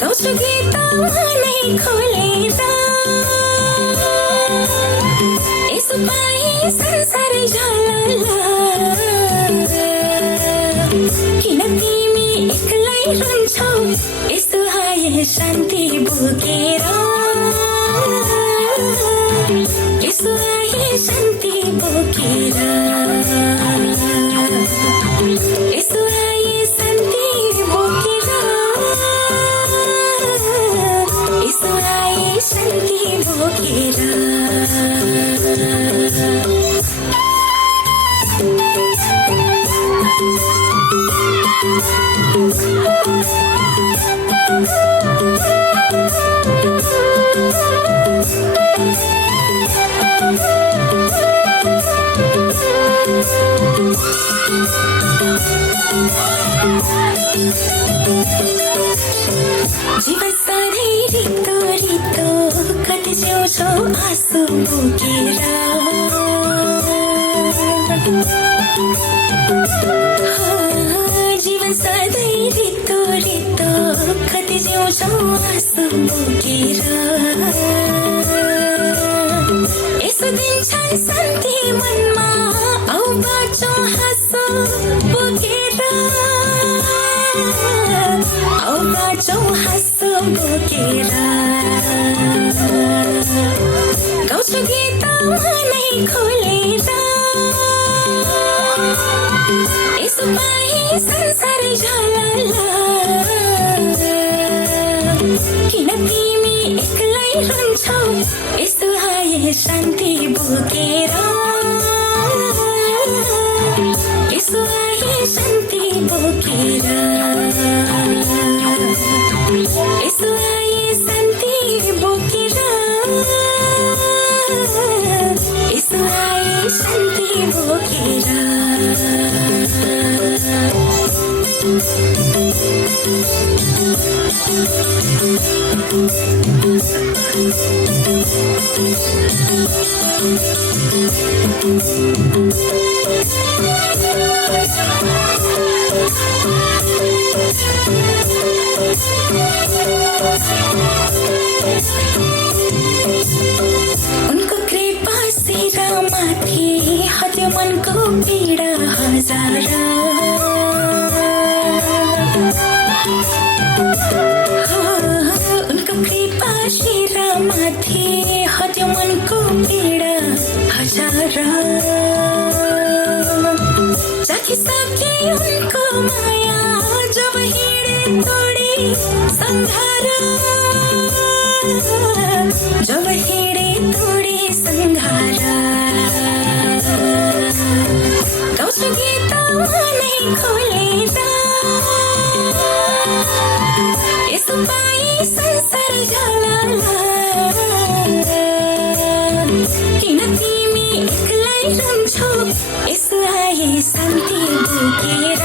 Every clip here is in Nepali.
गाउँछु गीत मनै खोलेर यसो पाए संसारै झलला किन तिमी एक्लै रुन्छौ यस्तो आए शान्ति बोकेर यसो आए शान्ति बोकेर यसो आए शान्ति बोकेर यसो आए शान्ति बोकेर जीवन सधैँ रित्तो रित्तो कति च्याउँछौ आँसु बोकेर जीवन सधैँ रित्तो रित्तो कति च्याउँछौ आँसु बोकेर यसो दिन्छन् शान्ति मनमा आउ बाँचौ हाँसो बोकेर आउ बाँचौ हाँसो बोकेर गाउँछु गीत मनै खोलेर यसो पाए संसारै झलला किन तिमी एक्लै रुन्छौ यस्तो आए शान्ति बोकेर यसो आए शान्ति बोकेर यसो आए शान्ति बोकेर यसो आए शान्ति बोकेर उनको कृपा शिरमाथि हट्यो मनको पीडा हजार उनको कृपा शिरमाथि हट्यो मनको पीडा हजार चाखिसके उनको माया जब हिँडे तोडी संघार जब हिँडे तोडी संघार गाउँछु गीत मनै खोलेर यसो पाए संसारै झलला किन तिमी एक्लै रुन्छौ यसो आए शान्ति बोकेर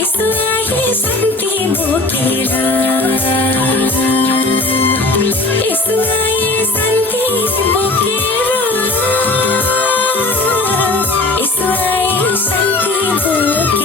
यसो आए शान्ति बोकेर यसो आए शान्ति बोकेर यसो आए शान्ति बोकेर